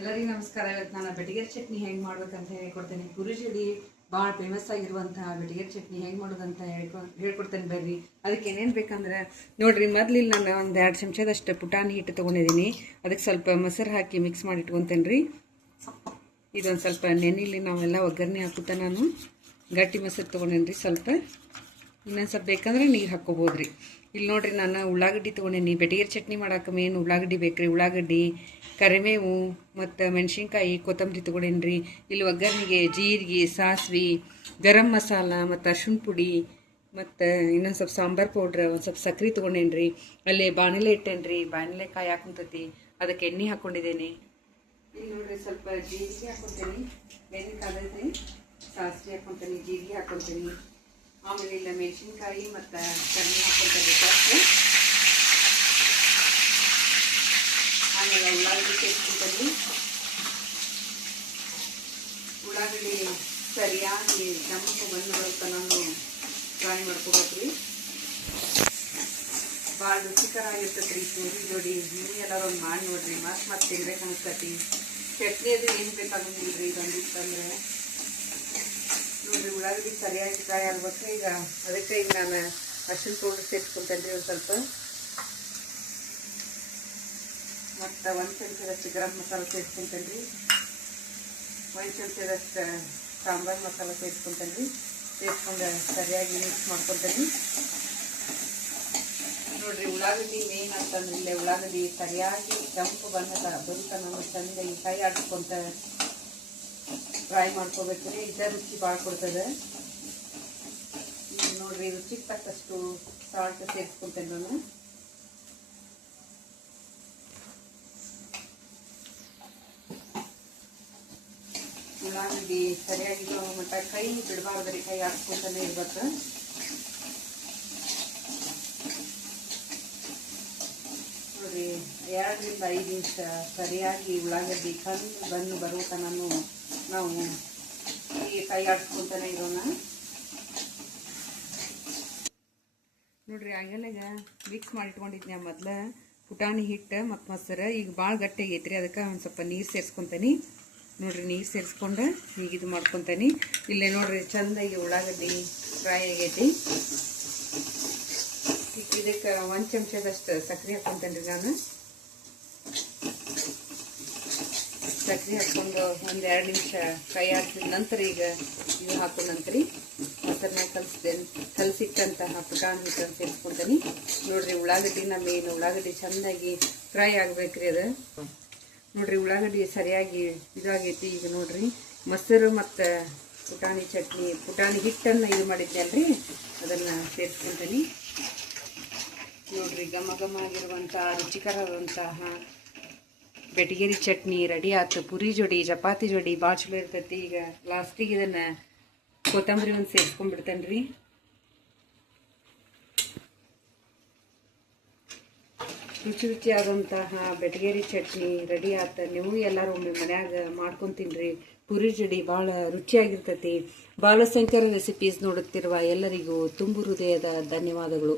ಎಲ್ಲರಿಗೂ ನಮಸ್ಕಾರ. ಇವತ್ತು ನಾನು ಬೆಟಗೇರ್ ಚಟ್ನಿ ಹೆಂಗೆ ಮಾಡ್ಬೇಕಂತ ಹೇಳ್ಕೊಡ್ತೇನೆ. ಗುರುಜಿಡಿ ಭಾಳ ಫೇಮಸ್ ಆಗಿರುವಂತಹ ಬೆಟಗೇರ್ ಚಟ್ನಿ ಹೆಂಗೆ ಮಾಡೋದಂತ ಹೇಳ್ಕೊಡ್ತೇನೆ ಬರ್ರಿ. ಅದಕ್ಕೆ ಏನೇನು ಬೇಕಂದ್ರೆ ನೋಡಿರಿ, ಮೊದಲು ಇಲ್ಲಿ ನಾನು ಒಂದು 2 ಚಮಚದಷ್ಟು ಪುಟಾಣಿ ಹಿಟ್ಟು ತೊಗೊಂಡಿದ್ದೀನಿ. ಅದಕ್ಕೆ ಸ್ವಲ್ಪ ಮೊಸರು ಹಾಕಿ ಮಿಕ್ಸ್ ಮಾಡಿ ಇಟ್ಕೊತೇನೆ ರೀ. ಇದೊಂದು ಸ್ವಲ್ಪ ನೆನೆಯಲ್ಲಿ ನಾವೆಲ್ಲ ಒಗ್ಗರಣೆ ಹಾಕುತ್ತಾ ನಾನು ಗಟ್ಟಿ ಮೊಸರು ತೊಗೊಂಡೇನಿ ರೀ. ಸ್ವಲ್ಪ ಇನ್ನೊಂದು ಸ್ವಲ್ಪ ಬೇಕಂದ್ರೆ ನೀರು ಹಾಕ್ಕೋಬೋದು ರೀ. ಇಲ್ಲಿ ನೋಡಿರಿ, ನಾನು ಉಳ್ಳಾಗಡ್ಡಿ ತೊಗೊಂಡೇನಿ. ಬೆಟಗೇರ್ ಚಟ್ನಿ ಮಾಡೋಕೆ ಮೇನ್ ಉಳ್ಳಾಗಡ್ಡಿ ಬೇಕು ರೀ. ಉಳ್ಳಾಗಡ್ಡಿ, ಕರಿಬೇವು ಮತ್ತು ಮೆಣಸಿನ್ಕಾಯಿ, ಕೊತ್ತಂಬರಿ ತೊಗೊಂಡೇನಿ ರೀ. ಇಲ್ಲಿ ಒಗ್ಗರಣೆಗೆ ಜೀರಿಗೆ, ಸಾಸಿವೆ, ಗರಂ ಮಸಾಲ ಮತ್ತು ಅರ್ಶಿಣ ಪುಡಿ ಮತ್ತು ಇನ್ನೊಂದು ಸ್ವಲ್ಪ ಸಾಂಬಾರು ಪೌಡ್ರ್, ಒಂದು ಸ್ವಲ್ಪ ಸಕ್ರೆ ತೊಗೊಂಡೇನಿ ರೀ. ಅಲ್ಲಿ ಬಾಣಲೆ ಇಟ್ಟೇನಿ ರೀ. ಬಾಣಲೆ ಕಾಯಿ ಹಾಕೊಂತತಿ, ಅದಕ್ಕೆ ಎಣ್ಣೆ ಹಾಕ್ಕೊಂಡಿದ್ದೇನೆ. ಇಲ್ಲಿ ನೋಡಿರಿ, ಸ್ವಲ್ಪ ಜೀರಿಗೆ ಹಾಕ್ಕೊತೀನಿ. ಎಣ್ಣೆ ಕಾದೈತಿ, ಸಾಸಿವೆ ಹಾಕ್ಕೊತೀನಿ, ಜೀರಿಗೆ ಹಾಕ್ಕೊತೀನಿ. ಆಮೇಲೆ ಇಲ್ಲ ಮೆಣಸಿನ್ಕಾಯಿ ಮತ್ತು ಕರಿಬೇವು ಹಾಕ್ಕೊಳ್ತಾರೆ ಫಸ್ಟ್. ಆಮೇಲೆ ಉಳ್ಳಾಗಡ್ಡಿ ಸೇರಿಸ್ಕೊಳ್ತೀನಿ. ಉಳ್ಳಾಗಡ್ಡಿ ಸರಿಯಾಗಿ ಕೆಂಪು ಬಣ್ಣ ಬರುತ್ತೆ, ನಾನು ಫ್ರೈ ಮಾಡ್ಕೋಬೇಕು ರೀ. ಭಾಳ ರುಚಿಕರ ಆಗಿರ್ತೈತೆ ರೀ ಪೂರಿ ಜೋಡಿ. ನೀವು ಎಲ್ಲರೂ ಒಂದು ಮಾಡಿ ನೋಡ್ರಿ, ಮತ್ತೆ ತಿನ್ಬೇಕು ಅನಿಸ್ತೈತಿ. ಚಟ್ನಿ ಅದು ಏನು ಬೇಕಾಗೋದಿಲ್ಲ ರೀ ಇದೊಂದಿತ್ತಂದ್ರೆ. ನೋಡಿರಿ, ಉಳ್ಳಾಗಡ್ಡಿ ಸರಿಯಾಗಿ ಫ್ರೈ ಆಗ್ಬೇಕು. ಈಗ ಅದಕ್ಕೆ ಈಗ ನಾನು ಅರ್ಶಿಣ ಪೌಡ್ರ್ ಸೇರಿಸ್ಕೊಳ್ತೇನೆ ರೀ. ಒಂದು ಸ್ವಲ್ಪ ಮತ್ತು 1 ಚಮಚದಷ್ಟು ಗರಂ ಮಸಾಲ ಸೇರಿಸ್ಕೊಳ್ತೇನೆ ರೀ. 1 ಚಮಚದಷ್ಟು ಸಾಂಬಾರು ಮಸಾಲ ಸೇರಿಸ್ಕೊಳ್ತೇನೆ ರೀ. ಸೇರಿಸ್ಕೊಂಡು ಸರಿಯಾಗಿ ಮಿಕ್ಸ್ ಮಾಡ್ಕೊಳ್ತೇನೆ. ನೋಡಿರಿ, ಉಳ್ಳಾಗಡ್ಡಿ ಮೇನ್ ಅಂತಂದ್ರೆ ಇಲ್ಲೇ ಉಳ್ಳಾಗಡ್ಡಿ ಸರಿಯಾಗಿ ಕೆಂಪು ಬಣ್ಣ ಬರುತ್ತೆ. ನಾನು ಚೆಂದಾಗಿ ಕೈ ಆಡಿಸ್ಕೊಂತ ಫ್ರೈ ಮಾಡ್ಕೋಬೇಕು ರೀ. ಇದೇ ರುಚಿ ಭಾಳ ಕೊಡ್ತದೆ. ನೋಡಿರಿ, ರುಚಿಗೆ ತಕ್ಕಷ್ಟು ಸಾಲ್ಟ್ ಸೇರಿಸ್ಕೊಳ್ತೇನೆ ನಾನು. ಉಳ್ಳಾಗಡ್ಡಿ ಸರಿಯಾಗಿ ಮಟ್ಟ ಕೈ ಬಿಡಬಾರ್ದು ರೀ, ಕೈ ಹಾಕ್ಸ್ಕೊತಾನೆ ಇರ್ಬೇಕು. ನೋಡಿರಿ, 2 ರಿಂದ 5 ನಿಮಿಷ ಸರಿಯಾಗಿ ಉಳ್ಳಾಗಡ್ಡಿ ಕಂದು ಬಣ್ಣು ಬರುವ ತನಕ ನಾವು ಈ ಕೈ ಆಡಿಸ್ಕೊತಾನೆ ಇರೋಣ. ನೋಡಿರಿ, ಆಗಲೆಗ ಮಿಕ್ಸ್ ಮಾಡಿ ಇಟ್ಕೊಂಡಿದ್ನಿ ಮೊದಲು ಪುಟಾಣಿ ಹಿಟ್ಟು ಮತ್ತು ಮೊಸರು. ಈಗ ಭಾಳ ಗಟ್ಟಿ ಆಗೈತ್ರಿ, ಅದಕ್ಕೆ ಒಂದು ಸ್ವಲ್ಪ ನೀರು ಸೇರಿಸ್ಕೊತೀನಿ. ನೋಡಿರಿ, ನೀರು ಸೇರಿಸ್ಕೊಂಡು ಈಗ ಇದು ಮಾಡ್ಕೊತೀನಿ. ಇಲ್ಲೇ ನೋಡಿರಿ, ಚೆಂದಾಗಿ ಉಳ್ಳಾಗಡ್ಡಿ ಫ್ರೈ ಆಗೈತಿ. ಇದಕ್ಕೆ 1 ಚಮಚದಷ್ಟು ಸಕ್ಕರೆ ಹಾಕ್ಕೊತೇನೆ ರೀ ನಾನು. ಸಕ್ಕರೆ ಹಾಕ್ಕೊಂಡು ಒಂದು 2 ನಿಮಿಷ ಕೈ ಹಾಕಿದ ನಂತರ ಈಗ ಇದು ಹಾಕೋ ನಂತರ ಮೊಸರನ್ನ ಕಲಸಿಟ್ಟಂತಹ ಪುಟಾಣಿ ಹಿಟ್ಟನ್ನು ಸೇರಿಸ್ಕೊತೀನಿ. ನೋಡಿರಿ, ಉಳ್ಳಾಗಡ್ಡಿನ ಮೇನ್ ಉಳ್ಳಾಗಡ್ಡಿ ಚೆಂದಾಗಿ ಫ್ರೈ ಆಗ್ಬೇಕ್ರಿ. ಅದು ನೋಡಿರಿ, ಉಳ್ಳಾಗಡ್ಡಿ ಸರಿಯಾಗಿ ಇದಾಗೈತಿ. ಈಗ ನೋಡಿರಿ, ಮೊಸರು ಮತ್ತು ಪುಟಾಣಿ ಚಟ್ನಿ, ಪುಟಾಣಿ ಹಿಟ್ಟನ್ನು ಇದು ಮಾಡಿದ್ನಲ್ರಿ, ಅದನ್ನು ಸೇರಿಸ್ಕೊತೀನಿ. ನೋಡಿರಿ, ಘಮ ಘಮ ಆಗಿರುವಂಥ ರುಚಿಕರವಾದಂತಹ ಬೆಟಗೇರಿ ಚಟ್ನಿ ರೆಡಿ ಆಯ್ತು. ಪುರಿ ಜೋಡಿ, ಚಪಾತಿ ಜೋಡಿ ಭಾಳ ಚಲೋ ಇರ್ತೈತಿ. ಈಗ ಲಾಸ್ಟಿಗೆ ಇದನ್ನು ಕೊತ್ತಂಬರಿ ಒಂದು ಸೇರಿಸ್ಕೊಂಡ್ಬಿಡ್ತೇನೆ ರೀ. ರುಚಿ ರುಚಿಯಾದಂತಹ ಬೆಟಗೇರಿ ಚಟ್ನಿ ರೆಡಿ ಆಯ್ತು. ನೀವು ಎಲ್ಲರೂ ಒಮ್ಮೆ ಮನ್ಯಾಗ ಮಾಡ್ಕೊಂಡು ತಿನ್ನಿರಿ. ಪುರಿ ಜೋಡಿ ಭಾಳ ರುಚಿಯಾಗಿರ್ತೈತಿ. ಬಾಲಶಂಕರ ರೆಸಿಪೀಸ್ ನೋಡುತ್ತಿರುವ ಎಲ್ಲರಿಗೂ ತುಂಬು ಹೃದಯದ ಧನ್ಯವಾದಗಳು.